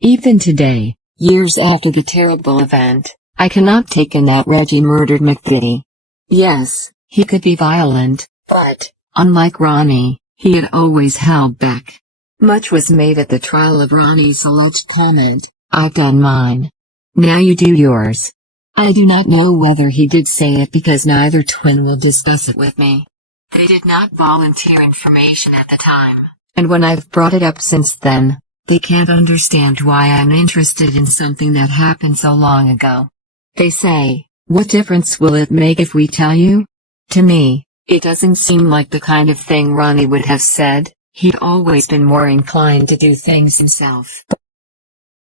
Even today, years after the terrible event, I cannot take in that Reggie murdered McVitie. Yes, he could be violent, but, unlike Ronnie, he had always held back. Much was made at the trial of Ronnie's alleged comment, "I've done mine. Now you do yours." I do not know whether he did say it because neither twin will discuss it with me. They did not volunteer information at the time, and when I've brought it up since then, they can't understand why I'm interested in something that happened so long ago. They say, "What difference will it make if we tell you?" To me, it doesn't seem like the kind of thing Ronnie would have said. He'd always been more inclined to do things himself.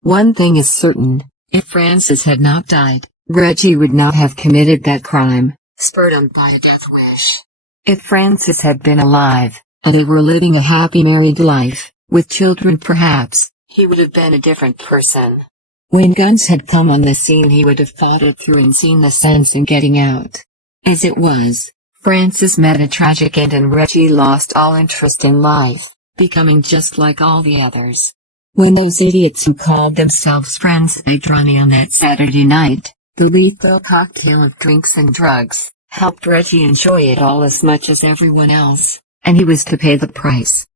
One thing is certain, if Francis had not died, Reggie would not have committed that crime, spurred on by a death wish. If Francis had been alive, and they were living a happy married life, with children perhaps, he would have been a different person. When guns had come on the scene, he would have thought it through and seen the sense in getting out. As it was, Francis met a tragic end and Reggie lost all interest in life, becoming just like all the others. When those idiots who called themselves friends egged Ronnie on that Saturday night, the lethal cocktail of drinks and drugs helped Reggie enjoy it all as much as everyone else, and he was to pay the price.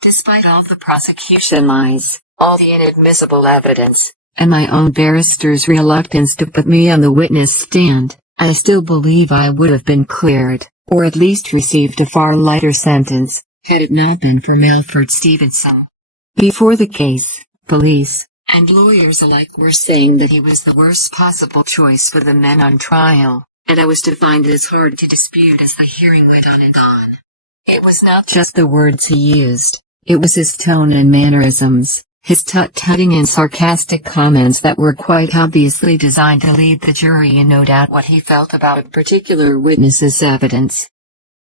Despite all the prosecution lies, all the inadmissible evidence, and my own barrister's reluctance to put me on the witness stand, I still believe I would have been cleared, or at least received a far lighter sentence, had it not been for Melford Stevenson. Before the case, police and lawyers alike were saying that he was the worst possible choice for the men on trial, and I was to find it as hard to dispute as the hearing went on and on. It was not just the words he used, it was his tone and mannerisms, his tut-tutting and sarcastic comments that were quite obviously designed to lead the jury in no doubt what he felt about a particular witness's evidence.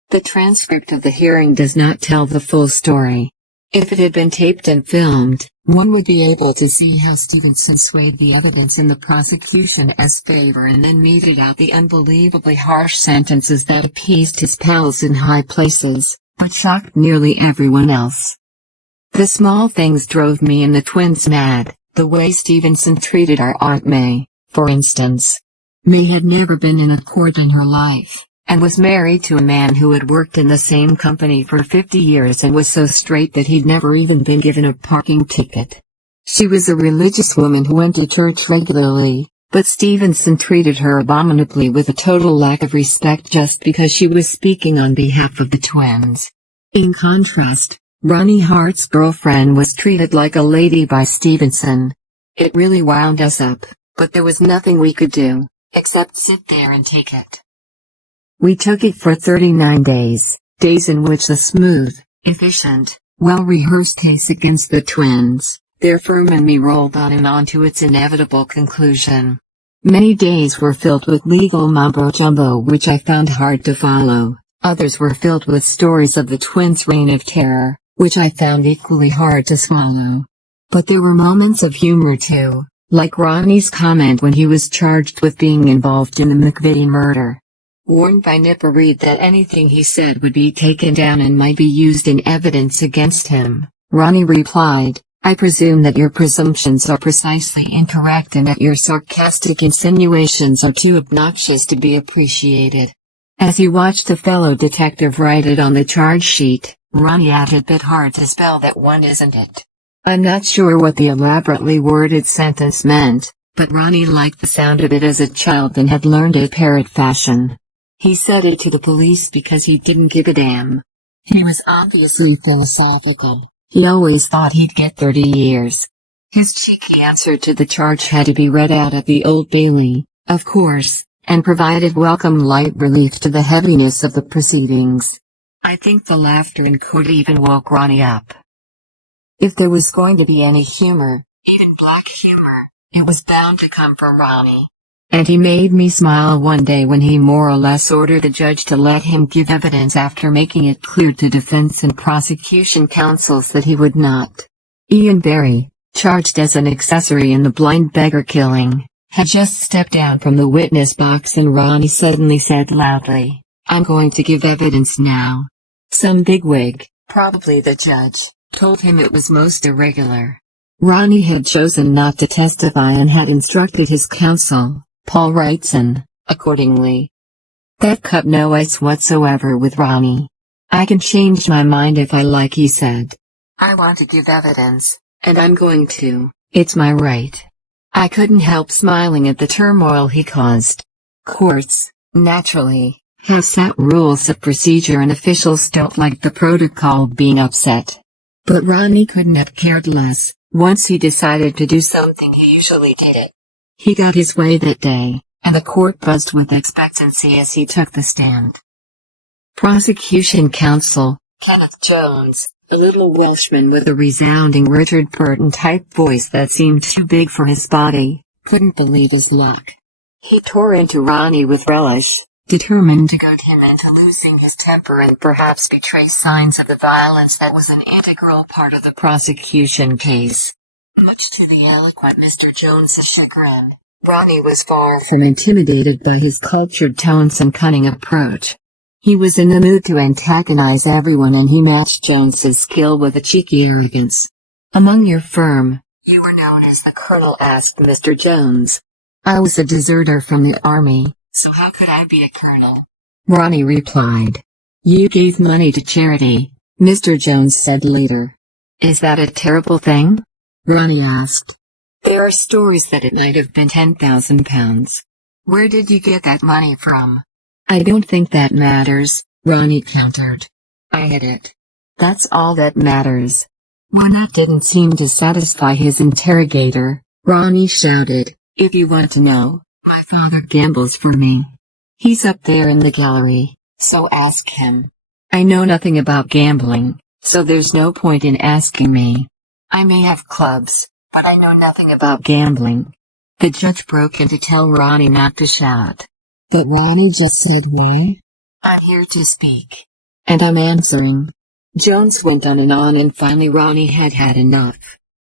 The transcript of the hearing does not tell the full story. If it had been taped and filmed, one would be able to see how Stevenson swayed the evidence in the prosecution as favor and then meted out the unbelievably harsh sentences that appeased his pals in high places, but shocked nearly everyone else. The small things drove me and the twins mad, the way Stevenson treated our Aunt May, for instance. May had never been in a court in her life, and was married to a man who had worked in the same company for 50 years and was so straight that he'd never even been given a parking ticket. She was a religious woman who went to church regularly, but Stevenson treated her abominably with a total lack of respect just because she was speaking on behalf of the twins. In contrast, Ronnie Hart's girlfriend was treated like a lady by Stevenson. It really wound us up, but there was nothing we could do, except sit there and take it. We took it for 39 days in which the smooth, efficient, well-rehearsed case against the twins, their firm and me rolled on and on to its inevitable conclusion. Many days were filled with legal mumbo-jumbo which I found hard to follow, others were filled with stories of the twins' reign of terror, which I found equally hard to swallow. But there were moments of humor too, like Ronnie's comment when he was charged with being involved in the McVitie murder. Warned by Nipper Reed that anything he said would be taken down and might be used in evidence against him, Ronnie replied, "I presume that your presumptions are precisely incorrect and that your sarcastic insinuations are too obnoxious to be appreciated." As he watched the fellow detective write it on the charge sheet, Ronnie added, "Bit hard to spell that one, isn't it?" I'm not sure what the elaborately worded sentence meant, but Ronnie liked the sound of it as a child and had learned it parrot fashion. He said it to the police because he didn't give a damn. He was obviously philosophical. He always thought he'd get 30 years. His cheeky answer to the charge had to be read out at the Old Bailey, of course, and provided welcome light relief to the heaviness of the proceedings. I think the laughter in court even woke Ronnie up. If there was going to be any humor, even black humor, it was bound to come from Ronnie. And he made me smile one day when he more or less ordered the judge to let him give evidence after making it clear to defense and prosecution counsels that he would not. Ian Barry, charged as an accessory in the blind beggar killing, had just stepped down from the witness box and Ronnie suddenly said loudly, "I'm going to give evidence now." Some bigwig, probably the judge, told him it was most irregular. Ronnie had chosen not to testify and had instructed his counsel, Paul Wrightson, accordingly. That cut no ice whatsoever with Ronnie. "I can change my mind if I like," he said. "I want to give evidence, and I'm going to. It's my right." I couldn't help smiling at the turmoil he caused. Courts, naturally, have set rules of procedure and officials don't like the protocol being upset. But Ronnie couldn't have cared less. Once he decided to do something, he usually did it. He got his way that day, and the court buzzed with expectancy as he took the stand. Prosecution counsel, Kenneth Jones, a little Welshman with a resounding Richard Burton-type voice that seemed too big for his body, couldn't believe his luck. He tore into Ronnie with relish, determined to goad him into losing his temper and perhaps betray signs of the violence that was an integral part of the prosecution case. Much to the eloquent Mr. Jones's chagrin, Ronnie was far from intimidated by his cultured tones and cunning approach. He was in the mood to antagonize everyone, and he matched Jones's skill with a cheeky arrogance. "Among your firm, you were known as the Colonel?" asked Mr. Jones. "I was a deserter from the army, so how could I be a colonel?" Ronnie replied. "You gave money to charity," Mr. Jones said later. "Is that a terrible thing?" Ronnie asked. "There are stories that it might have been £10,000. Where did you get that money from?" "I don't think that matters," Ronnie countered. "I hid it. That's all that matters." When that didn't seem to satisfy his interrogator, Ronnie shouted, "If you want to know, my father gambles for me. He's up there in the gallery, so ask him. I know nothing about gambling, so there's no point in asking me. I may have clubs, but I know nothing about gambling." The judge broke in to tell Ronnie not to shout. But Ronnie just said, "Why? I'm here to speak. And I'm answering." Jones went on, and finally Ronnie had had enough.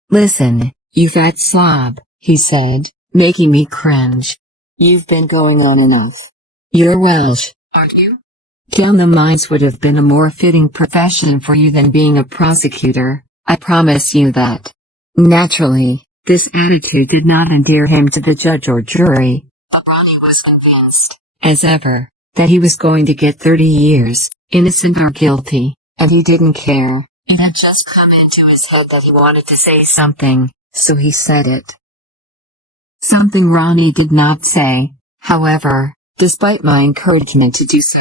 "Listen, you fat slob," he said, making me cringe. "You've been going on enough. You're Welsh, aren't you? Down the mines would have been a more fitting profession for you than being a prosecutor, I promise you that." Naturally, this attitude did not endear him to the judge or jury. But Ronnie was convinced, as ever, that he was going to get 30 years, innocent or guilty, and he didn't care. It had just come into his head that he wanted to say something, so he said it. Something Ronnie did not say, however, despite my encouragement to do so,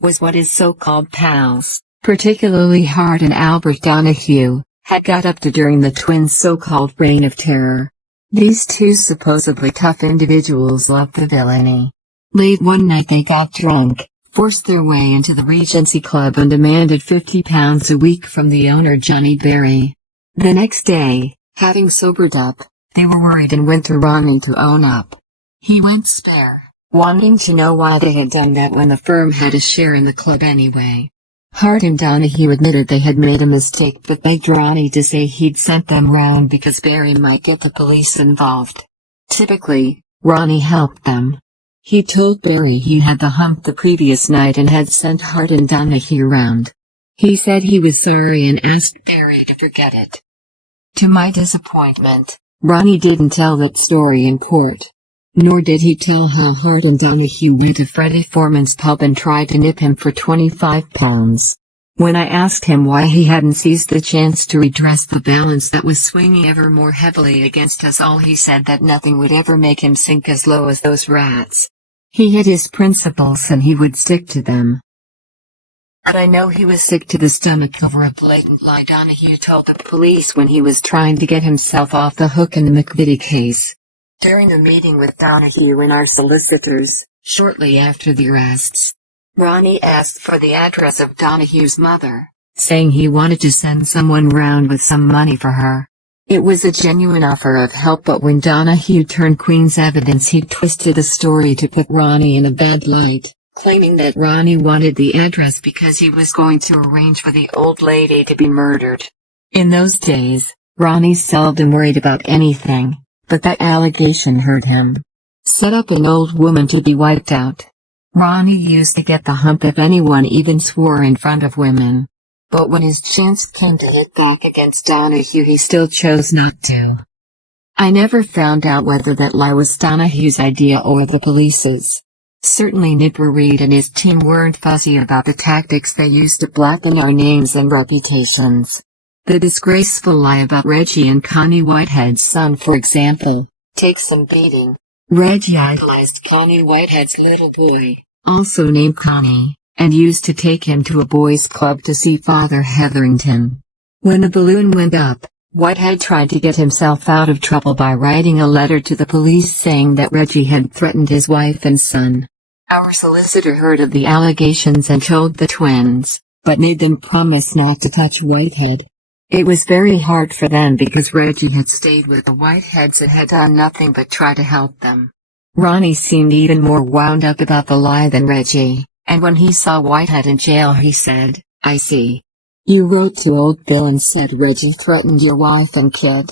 was what his so-called pals, particularly Hart and Albert Donahue, had got up to during the twins' so-called reign of terror. These two supposedly tough individuals loved the villainy. Late one night they got drunk, forced their way into the Regency Club and demanded £50 a week from the owner Johnny Berry. The next day, having sobered up, they were worried and went to Ronnie to own up. He went spare, wanting to know why they had done that when the firm had a share in the club anyway. Hart and Donahue admitted they had made a mistake but begged Ronnie to say he'd sent them round because Berry might get the police involved. Typically, Ronnie helped them. He told Berry he had the hump the previous night and had sent Hart and Donahue round. He said he was sorry and asked Berry to forget it. To my disappointment, Ronnie didn't tell that story in court. Nor did he tell how Hart and Donahue went to Freddie Foreman's pub and tried to nip him for £25. When I asked him why he hadn't seized the chance to redress the balance that was swinging ever more heavily against us all, he said that nothing would ever make him sink as low as those rats. He had his principles and he would stick to them. But I know he was sick to the stomach over a blatant lie Donahue told the police when he was trying to get himself off the hook in the McVitie case. During a meeting with Donahue and our solicitors, shortly after the arrests, Ronnie asked for the address of Donahue's mother, saying he wanted to send someone round with some money for her. It was a genuine offer of help, but when Donahue turned Queen's evidence he twisted the story to put Ronnie in a bad light, claiming that Ronnie wanted the address because he was going to arrange for the old lady to be murdered. In those days, Ronnie seldom worried about anything. But that allegation hurt him. Set up an old woman to be wiped out. Ronnie used to get the hump if anyone even swore in front of women. but when his chance came to hit back against Donahue he still chose not to. I never found out whether that lie was Donahue's idea or the police's. Certainly Nipper Reed and his team weren't fussy about the tactics they used to blacken our names and reputations. The disgraceful lie about Reggie and Connie Whitehead's son, for example, takes some beating. Reggie idolized Connie Whitehead's little boy, also named Connie, and used to take him to a boys' club to see Father Hetherington. When the balloon went up, Whitehead tried to get himself out of trouble by writing a letter to the police saying that Reggie had threatened his wife and son. Our solicitor heard of the allegations and told the twins, but made them promise not to touch Whitehead. It was very hard for them because Reggie had stayed with the Whiteheads and had done nothing but try to help them. Ronnie seemed even more wound up about the lie than Reggie, and when he saw Whitehead in jail he said, "I see. You wrote to old Bill and said Reggie threatened your wife and kid."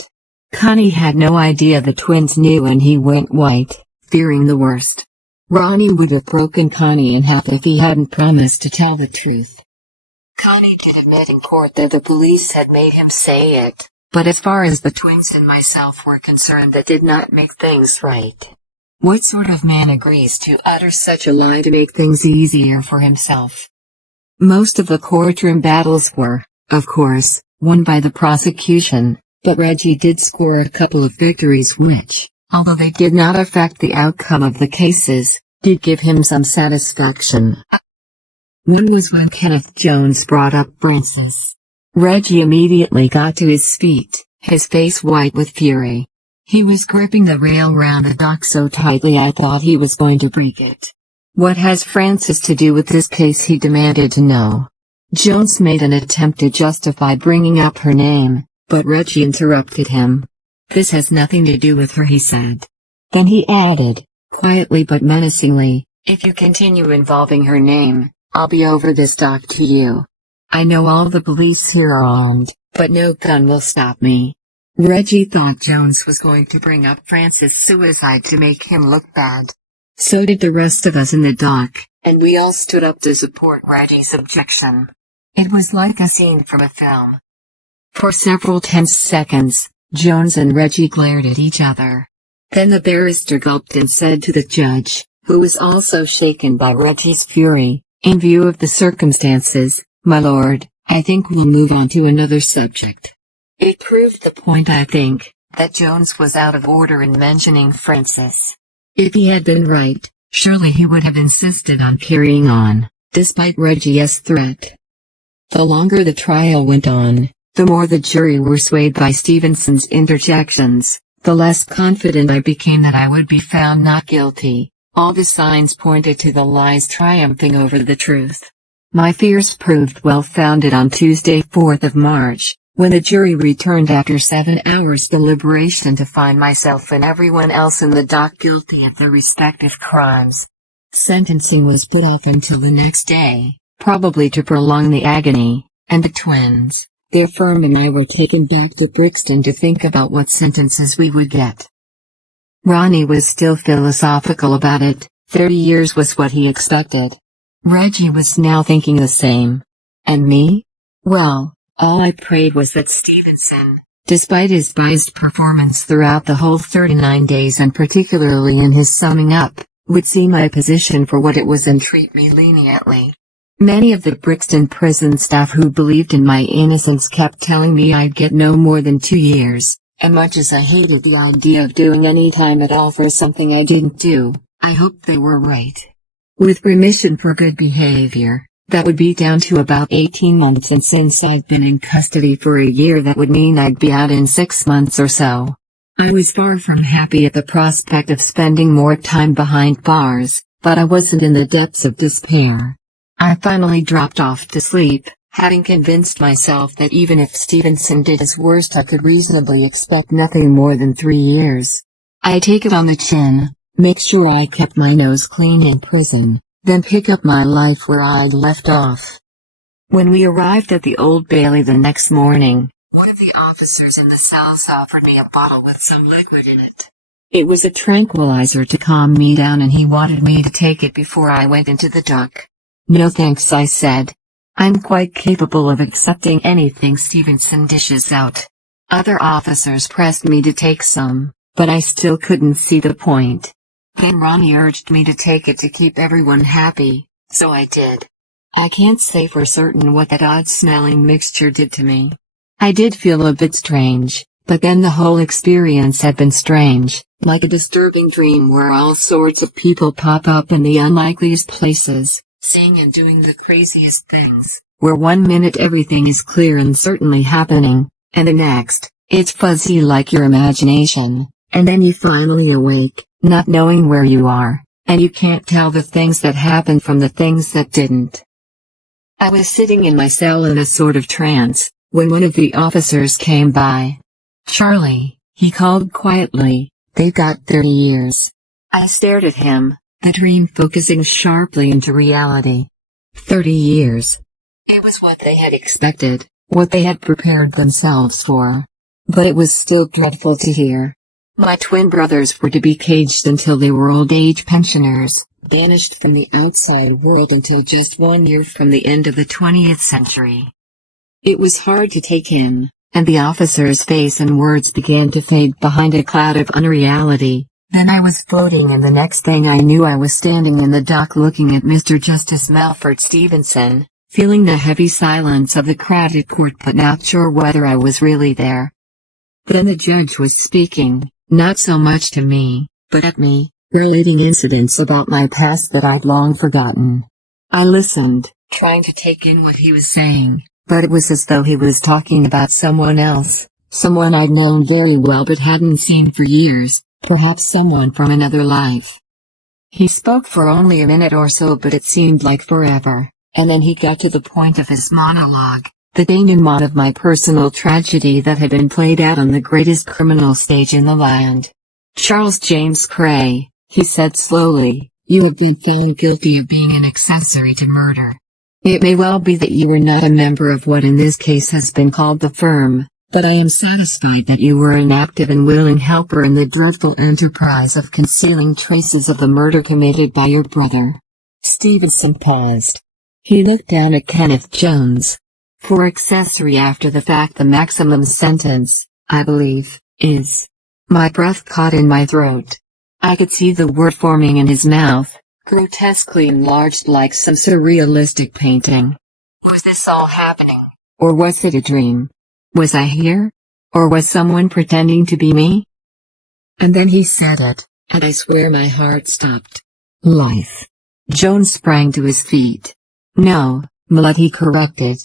Connie had no idea the twins knew and he went white, fearing the worst. Ronnie would have broken Connie in half if he hadn't promised to tell the truth. Connie did admit in court that the police had made him say it, but as far as the twins and myself were concerned that did not make things right. What sort of man agrees to utter such a lie to make things easier for himself? Most of the courtroom battles were, of course, won by the prosecution, but Reggie did score a couple of victories which, although they did not affect the outcome of the cases, did give him some satisfaction. One was when Kenneth Jones brought up Francis. Reggie immediately got to his feet, his face white with fury. He was gripping the rail round the dock so tightly I thought he was going to break it. "What has Francis to do with this case?" he demanded to know. Jones made an attempt to justify bringing up her name, but Reggie interrupted him. "This has nothing to do with her," he said. Then he added, quietly but menacingly, "If you continue involving her name, I'll be over this dock to you. I know all the police here are armed, but no gun will stop me." Reggie thought Jones was going to bring up Francis' suicide to make him look bad. So did the rest of us in the dock, and we all stood up to support Reggie's objection. It was like a scene from a film. For several tense seconds, Jones and Reggie glared at each other. Then the barrister gulped and said to the judge, who was also shaken by Reggie's fury, "In view of the circumstances, my lord, I think we'll move on to another subject." It proved the point, I think, that Jones was out of order in mentioning Francis. If he had been right, surely he would have insisted on carrying on, despite Reggie's threat. The longer the trial went on, the more the jury were swayed by Stevenson's interjections, the less confident I became that I would be found not guilty. All the signs pointed to the lies triumphing over the truth. My fears proved well-founded on Tuesday, 4th of March, when the jury returned after 7 hours deliberation to find myself and everyone else in the dock guilty of their respective crimes. Sentencing was put off until the next day, probably to prolong the agony, and the twins, their firm and I were taken back to Brixton to think about what sentences we would get. Ronnie was still philosophical about it. 30 years was what he expected. Reggie was now thinking the same. And me? Well, all I prayed was that Stevenson, despite his biased performance throughout the whole 39 days and particularly in his summing up, would see my position for what it was and treat me leniently. Many of the Brixton prison staff who believed in my innocence kept telling me I'd get no more than 2 years, and much as I hated the idea of doing any time at all for something I didn't do, I hoped they were right. With remission for good behavior, that would be down to about 18 months, and since I'd been in custody for a year that would mean I'd be out in 6 months or so. I was far from happy at the prospect of spending more time behind bars, but I wasn't in the depths of despair. I finally dropped off to sleep, having convinced myself that even if Stevenson did his worst I could reasonably expect nothing more than 3 years. I take it on the chin, make sure I kept my nose clean in prison, then pick up my life where I'd left off. When we arrived at the Old Bailey the next morning, one of the officers in the cells offered me a bottle with some liquid in it. It was a tranquilizer to calm me down and he wanted me to take it before I went into the dock. "No thanks," I said. I'm quite capable of accepting anything Stevenson dishes out. Other officers pressed me to take some, but I still couldn't see the point. Then Ronnie urged me to take it to keep everyone happy, so I did. I can't say for certain what that odd-smelling mixture did to me. I did feel a bit strange, but then the whole experience had been strange, like a disturbing dream where all sorts of people pop up in the unlikeliest places, saying and doing the craziest things, where one minute everything is clear and certainly happening, and the next, it's fuzzy like your imagination, and then you finally awake, not knowing where you are, and you can't tell the things that happened from the things that didn't. I was sitting in my cell in a sort of trance, when one of the officers came by. "Charlie," he called quietly, "they've got 30 years. I stared at him, the dream focusing sharply into reality. 30 years. It was what they had expected, what they had prepared themselves for. But it was still dreadful to hear. My twin brothers were to be caged until they were old-age pensioners, banished from the outside world until just 1 year from the end of the 20th century. It was hard to take in, and the officer's face and words began to fade behind a cloud of unreality. Then I was floating, and the next thing I knew I was standing in the dock looking at Mr. Justice Melford Stevenson, feeling the heavy silence of the crowded court but not sure whether I was really there. Then the judge was speaking, not so much to me, but at me, relating incidents about my past that I'd long forgotten. I listened, trying to take in what he was saying, but it was as though he was talking about someone else, someone I'd known very well but hadn't seen for years. Perhaps someone from another life. He spoke for only a minute or so, but it seemed like forever, and then he got to the point of his monologue, the denouement of my personal tragedy that had been played out on the greatest criminal stage in the land. "Charles James Kray," he said slowly, "you have been found guilty of being an accessory to murder. It may well be that you were not a member of what in this case has been called the firm, but I am satisfied that you were an active and willing helper in the dreadful enterprise of concealing traces of the murder committed by your brother." Stevenson paused. He looked down at Kenneth Jones. "For accessory after the fact the maximum sentence, I believe, is—" My breath caught in my throat. I could see the word forming in his mouth, grotesquely enlarged like some surrealistic painting. Was this all happening, or was it a dream? Was I here? Or was someone pretending to be me? And then he said it, and I swear my heart stopped. "Life." Jones sprang to his feet. "No, Millard," he corrected.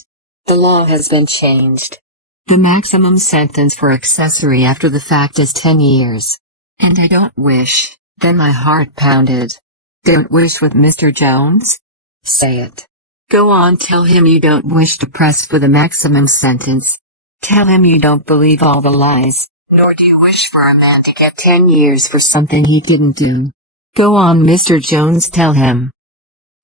"The law has been changed. The maximum sentence for accessory after the fact is 10 years. And I don't wish." Then my heart pounded. "Don't wish with Mr. Jones? Say it. Go on, tell him you don't wish to press for the maximum sentence. Tell him you don't believe all the lies, nor do you wish for a man to get 10 years for something he didn't do. Go on, Mr. Jones, tell him."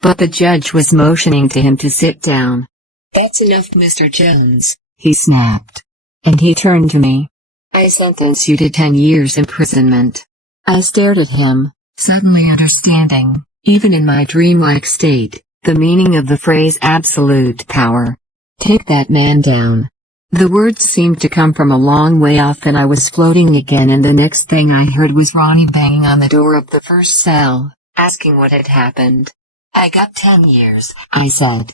But the judge was motioning to him to sit down. "That's enough, Mr. Jones," he snapped. And he turned to me. "I sentence you to 10 years imprisonment." I stared at him, suddenly understanding, even in my dreamlike state, the meaning of the phrase absolute power. Take that man down. The words seemed to come from a long way off, and I was floating again, and the next thing I heard was Ronnie banging on the door of the first cell, asking what had happened. "I got 10 years," I said.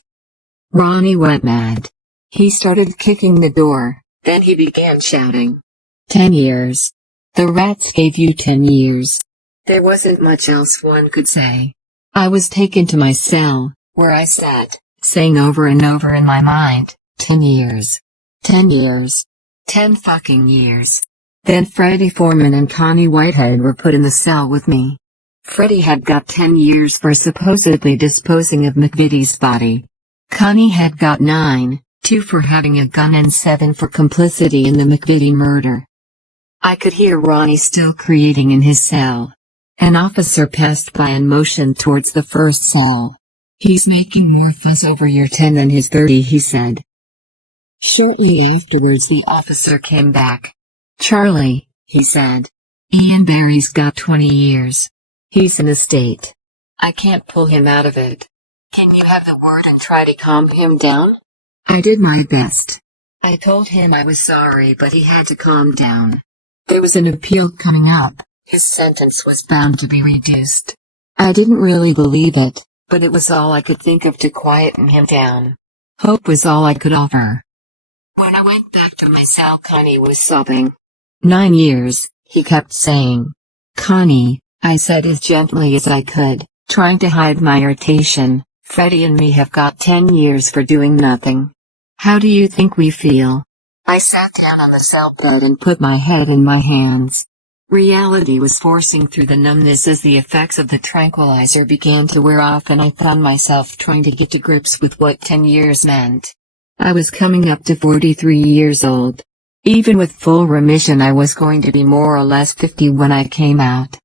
Ronnie went mad. He started kicking the door, then he began shouting. 10 years. The rats gave you 10 years. There wasn't much else one could say. I was taken to my cell, where I sat, saying over and over in my mind, 10 years. 10 years. 10 fucking years. Then Freddie Foreman and Connie Whitehead were put in the cell with me. Freddie had got 10 years for supposedly disposing of McVitie's body. Connie had got 9, 2 for having a gun and 7 for complicity in the McVitie murder. I could hear Ronnie still creating in his cell. An officer passed by and motioned towards the first cell. "He's making more fuss over your 10 than his 30, he said. Shortly afterwards the officer came back. "Charlie," he said. "Ian Barry's got 20 years. He's in a state. I can't pull him out of it. Can you have the word and try to calm him down? I did my best. I told him I was sorry, but he had to calm down. There was an appeal coming up. His sentence was bound to be reduced. I didn't really believe it, but it was all I could think of to quieten him down. Hope was all I could offer. When I went back to my cell, Connie was sobbing. 9 years, he kept saying. Connie, I said as gently as I could, trying to hide my irritation. Freddie and me have got 10 years for doing nothing. How do you think we feel? I sat down on the cell bed and put my head in my hands. Reality was forcing through the numbness as the effects of the tranquilizer began to wear off, and I found myself trying to get to grips with what 10 years meant. I was coming up to 43 years old. Even with full remission, I was going to be more or less 50 when I came out.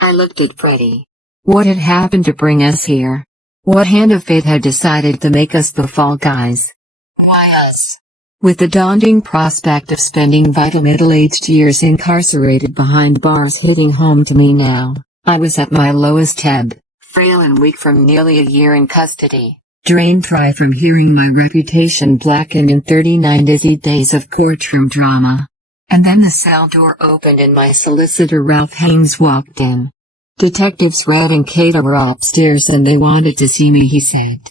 I looked at Freddie. What had happened to bring us here? What hand of fate had decided to make us the fall guys? Why us? With the daunting prospect of spending vital middle-aged years incarcerated behind bars hitting home to me now, I was at my lowest ebb, frail and weak from nearly a year in custody, drained dry from hearing my reputation blackened in 39 dizzy days of courtroom drama. And then the cell door opened and my solicitor Ralph Haynes walked in. Detectives Red and Kata were upstairs and they wanted to see me, he said.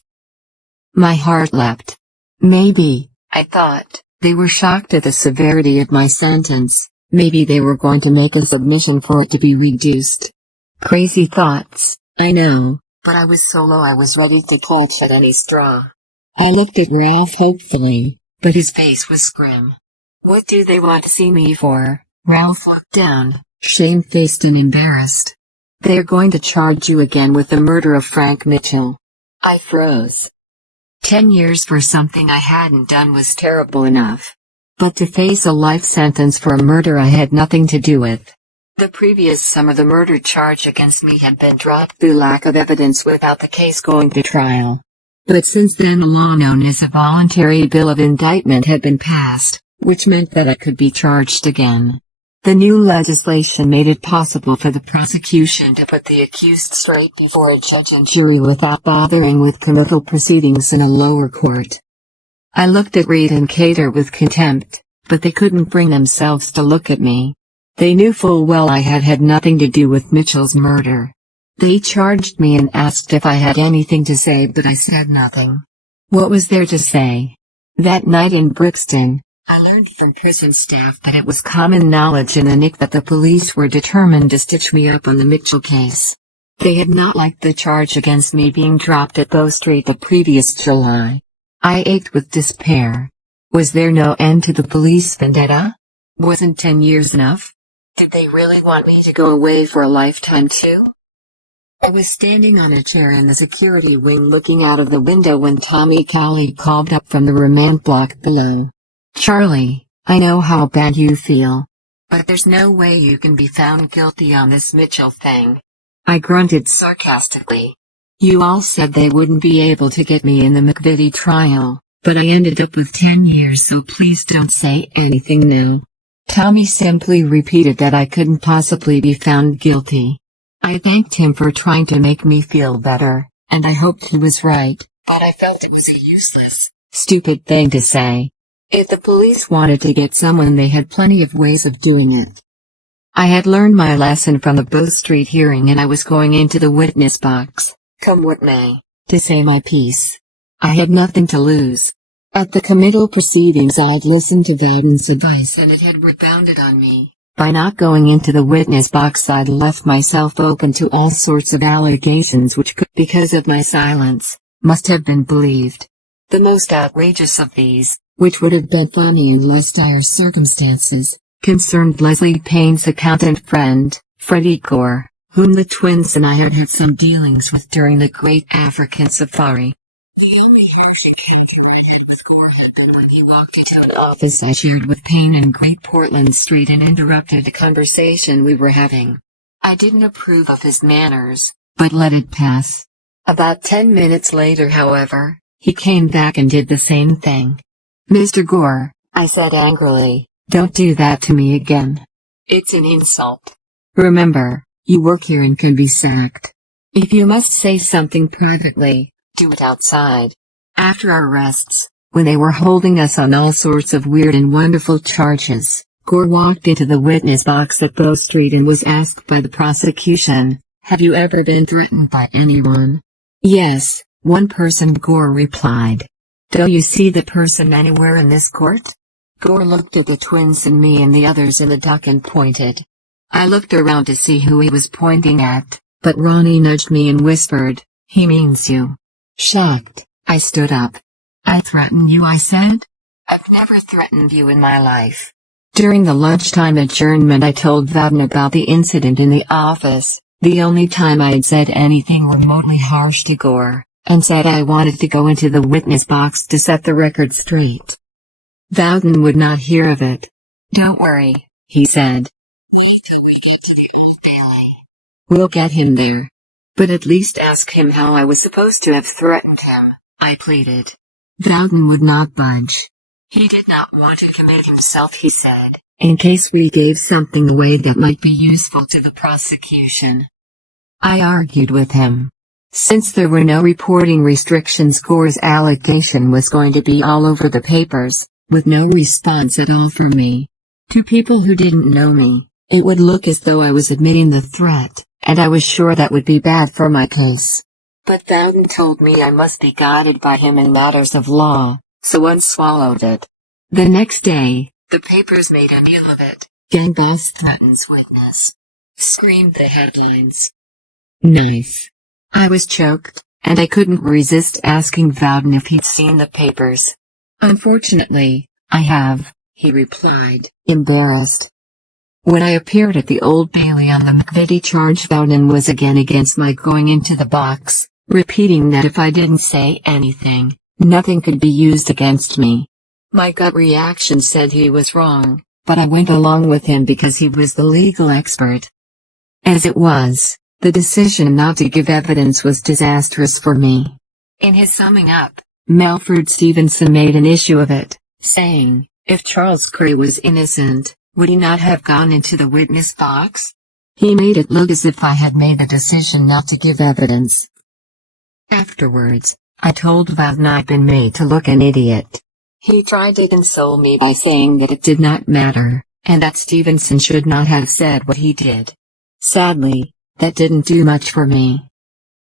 My heart leapt. Maybe, I thought, they were shocked at the severity of my sentence. Maybe they were going to make a submission for it to be reduced. Crazy thoughts, I know, but I was so low I was ready to clutch at any straw. I looked at Ralph hopefully, but his face was grim. What do they want to see me for? Ralph looked down, shamefaced and embarrassed. They're going to charge you again with the murder of Frank Mitchell. I froze. 10 years for something I hadn't done was terrible enough. But to face a life sentence for a murder I had nothing to do with. The previous summer the murder charge against me had been dropped through lack of evidence without the case going to trial. But since then a law known as a voluntary bill of indictment had been passed, which meant that I could be charged again. The new legislation made it possible for the prosecution to put the accused straight before a judge and jury without bothering with committal proceedings in a lower court. I looked at Reed and Cater with contempt, but they couldn't bring themselves to look at me. They knew full well I had had nothing to do with Mitchell's murder. They charged me and asked if I had anything to say, but I said nothing. What was there to say? That night in Brixton, I learned from prison staff that it was common knowledge in the NIC that the police were determined to stitch me up on the Mitchell case. They had not liked the charge against me being dropped at Bow Street the previous July. I ached with despair. Was there no end to the police vendetta? Wasn't 10 years enough? Did they really want me to go away for a lifetime too? I was standing on a chair in the security wing looking out of the window when Tommy Cowley called up from the remand block below. Charlie, I know how bad you feel. But there's no way you can be found guilty on this Mitchell thing. I grunted sarcastically. You all said they wouldn't be able to get me in the McVitie trial, but I ended up with 10 years, so please don't say anything now. Tommy simply repeated that I couldn't possibly be found guilty. I thanked him for trying to make me feel better, and I hoped he was right, but I felt it was a useless, stupid thing to say. If the police wanted to get someone, they had plenty of ways of doing it. I had learned my lesson from the Bow Street hearing and I was going into the witness box, come what may, to say my piece. I had nothing to lose. At the committal proceedings I'd listened to Bowden's advice and it had rebounded on me. By not going into the witness box I'd left myself open to all sorts of allegations which could, because of my silence, must have been believed. The most outrageous of these, which would have been funny in less dire circumstances, concerned Leslie Payne's accountant friend, Freddie Gore, whom the twins and I had had some dealings with during the Great African Safari. The only harsh encounter I had with Gore had been when he walked into an office I shared with Payne in Great Portland Street and interrupted a conversation we were having. I didn't approve of his manners, but let it pass. About 10 minutes later, however, he came back and did the same thing. Mr. Gore, I said angrily, don't do that to me again. It's an insult. Remember, you work here and can be sacked. If you must say something privately, Do it outside. After our arrests, when they were holding us on all sorts of weird and wonderful charges, Gore walked into the witness box at Bow Street and was asked by the prosecution, "Have you ever been threatened by anyone?" "Yes," one person, Gore replied. "Do you see the person anywhere in this court?" Gore looked at the twins and me and the others in the dock and pointed. I looked around to see who he was pointing at, but Ronnie nudged me and whispered, "He means you." Shocked, I stood up. "I threatened you," I said. "I've never threatened you in my life." During the lunchtime adjournment I told Vowden about the incident in the office, the only time I had said anything remotely harsh to Gore, and said I wanted to go into the witness box to set the record straight. Vowden would not hear of it. "Don't worry," he said. "Wait till we get to the Old Bailey. We'll get him there. But at least ask him how I was supposed to have threatened him," I pleaded. Vowden would not budge. He did not want to commit himself, he said, in case we gave something away that might be useful to the prosecution. I argued with him. Since there were no reporting restrictions, Gore's allegation was going to be all over the papers, with no response at all from me. To people who didn't know me, it would look as though I was admitting the threat, and I was sure that would be bad for my case. But Vowden told me I must be guided by him in matters of law, so unswallowed it. The next day, the papers made a deal of it. "Gang boss threatens witness," screamed the headlines. Nice. I was choked, and I couldn't resist asking Vowden if he'd seen the papers. "Unfortunately, I have," he replied, embarrassed. When I appeared at the Old Bailey on the McVitie charge, Vowden was again against my going into the box, repeating that if I didn't say anything, nothing could be used against me. My gut reaction said he was wrong, but I went along with him because he was the legal expert. As it was, the decision not to give evidence was disastrous for me. In his summing up, Melford Stevenson made an issue of it, saying, "If Charles Kray was innocent, would he not have gone into the witness box?" He made it look as if I had made the decision not to give evidence. Afterwards, I told Vowden I'd been made to look an idiot. He tried to console me by saying that it did not matter, and that Stevenson should not have said what he did. Sadly, that didn't do much for me.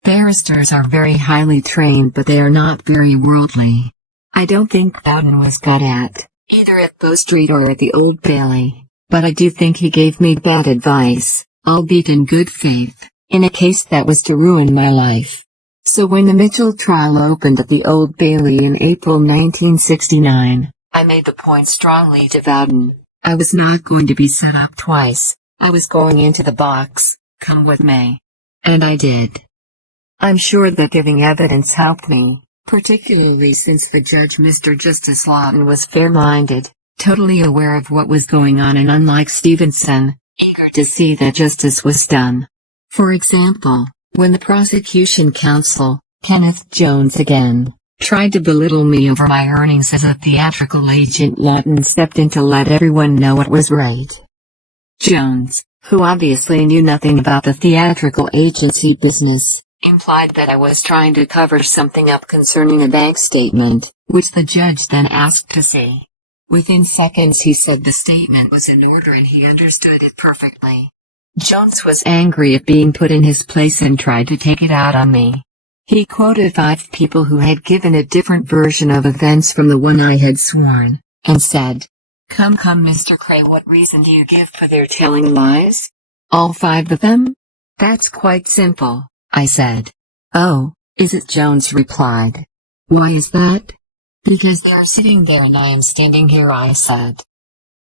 Barristers are very highly trained, but they are not very worldly. I don't think Vowden was got at, either at Bow Street or at the Old Bailey, but I do think he gave me bad advice, albeit in good faith, in a case that was to ruin my life. So when the Mitchell trial opened at the Old Bailey in April 1969, I made the point strongly to Vowden. I was not going to be set up twice. I was going into the box. Come with me. And I did. I'm sure that giving evidence helped me, particularly since the judge, Mr. Justice Lawton, was fair-minded, totally aware of what was going on, and unlike Stevenson, eager to see that justice was done. For example, when the prosecution counsel, Kenneth Jones again, tried to belittle me over my earnings as a theatrical agent, Lawton stepped in to let everyone know what was right. Jones, who obviously knew nothing about the theatrical agency business, implied that I was trying to cover something up concerning a bank statement, which the judge then asked to see. Within seconds he said the statement was in order and he understood it perfectly. Jones was angry at being put in his place and tried to take it out on me. He quoted 5 people who had given a different version of events from the one I had sworn, and said, Come, Mr. Kray, what reason do you give for their telling lies?" "All 5 of them?" "That's quite simple," I said. "Oh, is it?" Jones replied. "Why is that?" "Because they are sitting there and I am standing here," I said.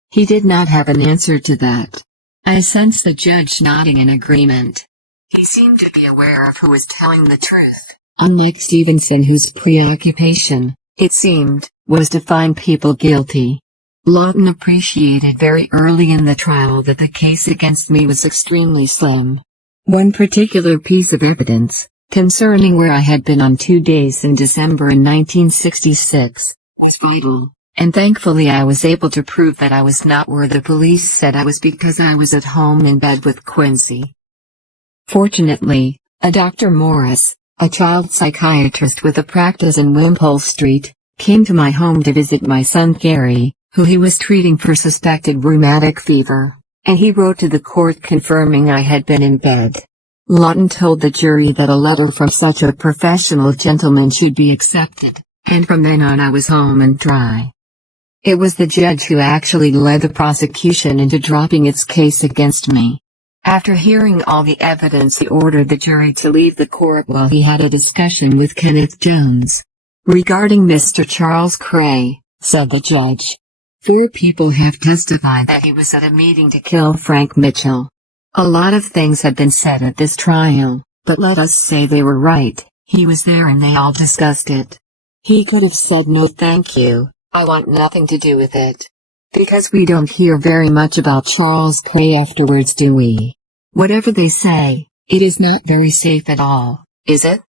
He did not have an answer to that. I sensed the judge nodding in agreement. He seemed to be aware of who was telling the truth, unlike Stevenson, whose preoccupation, it seemed, was to find people guilty. Lawton appreciated very early in the trial that the case against me was extremely slim. One particular piece of evidence, concerning where I had been on 2 days in December in 1966, was vital. And thankfully I was able to prove that I was not where the police said I was because I was at home in bed with Quincy. Fortunately, a Dr. Morris, a child psychiatrist with a practice in Wimpole Street, came to my home to visit my son Gary, who he was treating for suspected rheumatic fever, and he wrote to the court confirming I had been in bed. Lawton told the jury that a letter from such a professional gentleman should be accepted, and from then on I was home and dry. It was the judge who actually led the prosecution into dropping its case against me. After hearing all the evidence, he ordered the jury to leave the court while he had a discussion with Kenneth Jones. Regarding Mr. Charles Kray, said the judge, 4 people have testified that he was at a meeting to kill Frank Mitchell. A lot of things have been said at this trial, but let us say they were right. He was there and they all discussed it. He could have said no thank you, I want nothing to do with it. Because we don't hear very much about Charles Kray afterwards, do we? Whatever they say, it is not very safe at all, is it?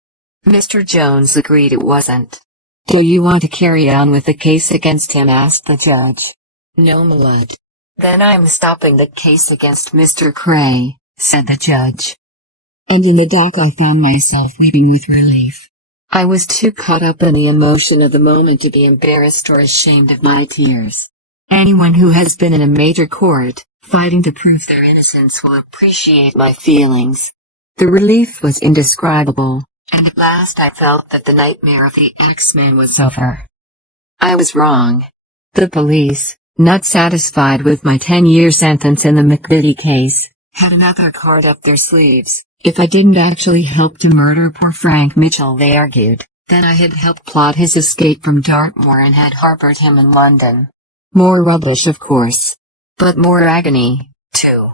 Mr. Jones agreed it wasn't. Do you want to carry on with the case against him? Asked the judge. No, my lord. Then I'm stopping the case against Mr. Kray, said the judge. And in the dock I found myself weeping with relief. I was too caught up in the emotion of the moment to be embarrassed or ashamed of my tears. Anyone who has been in a major court, fighting to prove their innocence, will appreciate my feelings. The relief was indescribable, and at last I felt that the nightmare of the X-Men was over. I was wrong. The police, not satisfied with my 10-year sentence in the McVitie case, had another card up their sleeves. If I didn't actually help to murder poor Frank Mitchell, they argued, then I had helped plot his escape from Dartmoor and had harbored him in London. More rubbish, of course. But more agony, too.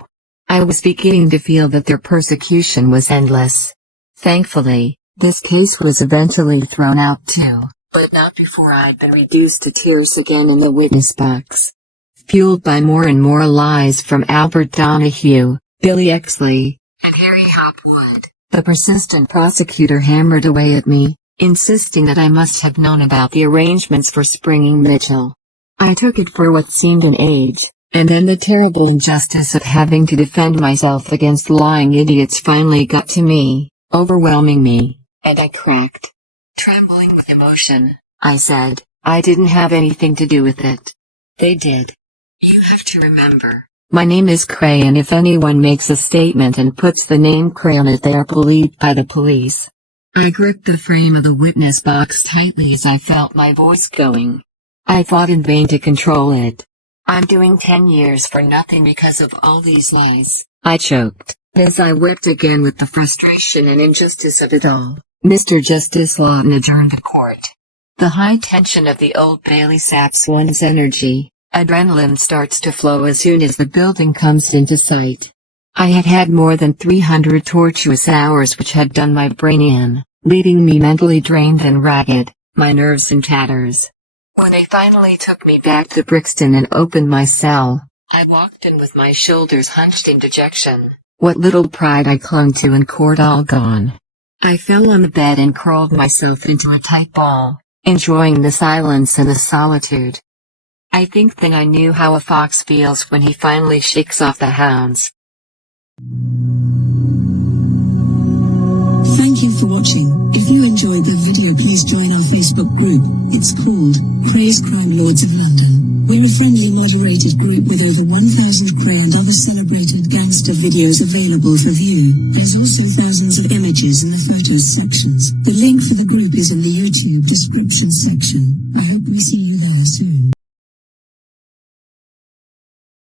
I was beginning to feel that their persecution was endless. Thankfully, this case was eventually thrown out too, but not before I'd been reduced to tears again in the witness box. Fueled by more and more lies from Albert Donahue, Billy Exley, and Harry Hopwood, the persistent prosecutor hammered away at me, insisting that I must have known about the arrangements for springing Mitchell. I took it for what seemed an age, and then the terrible injustice of having to defend myself against lying idiots finally got to me, overwhelming me, and I cracked. Trembling with emotion, I said, I didn't have anything to do with it. They did. You have to remember, my name is Kray, and if anyone makes a statement and puts the name Kray on it, they are believed by the police. I gripped the frame of the witness box tightly as I felt my voice going. I fought in vain to control it. I'm doing 10 years for nothing because of all these lies, I choked, as I wept again with the frustration and injustice of it all. Mr. Justice Lawton adjourned the court. The high tension of the Old Bailey saps one's energy. Adrenaline starts to flow as soon as the building comes into sight. I had had more than 300 tortuous hours which had done my brain in, leaving me mentally drained and ragged, my nerves in tatters. When they finally took me back to Brixton and opened my cell, I walked in with my shoulders hunched in dejection, what little pride I clung to in court all gone. I fell on the bed and curled myself into a tight ball, enjoying the silence and the solitude. I think then I knew how a fox feels when he finally shakes off the hounds. Thank you for watching. If you enjoyed the video, please join our Facebook group. It's called Krays Crime Lords of London. We're a friendly moderated group with over 1,000 Kray and other celebrated gangster videos available for view. There's also thousands of images in the photos sections. The link for the group is in the YouTube description section. I hope we see you there soon.